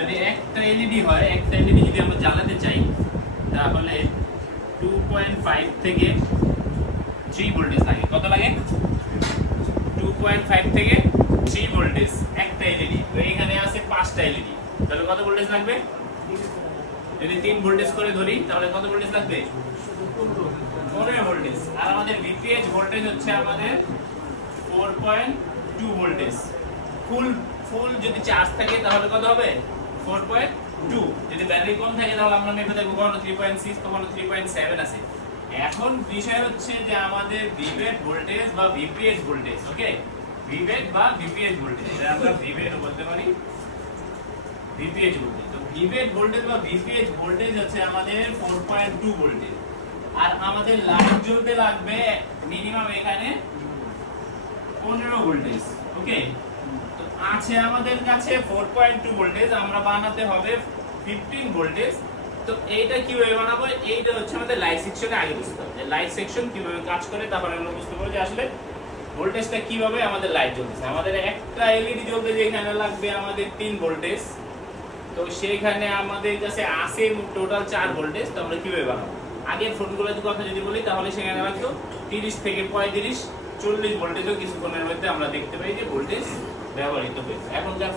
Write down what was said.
যদি একটা এলইডি হয়, একটা এলইডি যদি আমরা জ্বালাতে চাই তাহলে 2.5 থেকে 3 ভোল্টেজ লাগে। কত লাগে? 2.5 থেকে 3 ভোল্টেজ একটা এলইডি। তো এখানে আছে 5টা এলইডি, তাহলে কত ভোল্টেজ লাগবে? যদি 3 ভোল্টেজ করে ধরি তাহলে কত ভোল্টেজ লাগবে? 15 ভোল্টেজ। আর আমাদের ভিপিএইচ ভোল্টেজ হচ্ছে আমাদের 4.2 ভোল্টেজ। ফুল যদি চার্জ থাকে তাহলে কত হবে? 4.2। যদি ব্যাটারি কম থাকে তাহলে আমরা মেপে দেখব কখনো 3.6 কখনো 3.7 আছে। এখন বিষয় হচ্ছে যে আমাদের ভিভেট ভোল্টেজ বা ভিপিএইচ ভোল্টেজ, ওকে? ভিভেট বা ভিপিএইচ ভোল্টেজ, এটা আমরা ভিভেট বলতে পারি, ভিপিএইচ ভোল্টেজ। তো ভিভেট ভোল্টেজ বা ভিপিএইচ ভোল্টেজ হচ্ছে আমাদের 4.2 ভোল্টেজ। আর আমাদের লাইট জ্বলতে লাগবে মিনিমাম এখানে 15 ভোল্টেজ, ওকে? তো আছে আমাদের কাছে 4.2 ভোল্টেজ, আমরা বানাতে হবে 15 ভোল্টেজ। তো এইটা কিভাবে বানাবো? এইটা হচ্ছে আমাদের লাইট সেকশনে আগে বুঝতে হবে যে লাইট সেকশন কিভাবে কাজ করে, তারপরে আমরা বুঝতে পারবো যে আসলে ভোল্টেজটা কিভাবে আমাদের লাইট জ্বলতেছে। আমাদের একটা এলইডি জ্বলতে যেখানে লাগবে আমাদের 3 ভোল্টেজ, তো সেইখানে আমাদের কাছে আছে টোটাল 4 ভোল্টেজ। তো আমরা কিভাবে বানাবো? আগের ফোনগুলোর কথা যদি বলি তাহলে সেখানে লাগতো 30 থেকে 35 40 ভোল্টেজও কিছুক্ষণের মধ্যে আমরা দেখতে পাই যে ভোল্টেজ ব্যবহৃত হয়েছে। এখনকার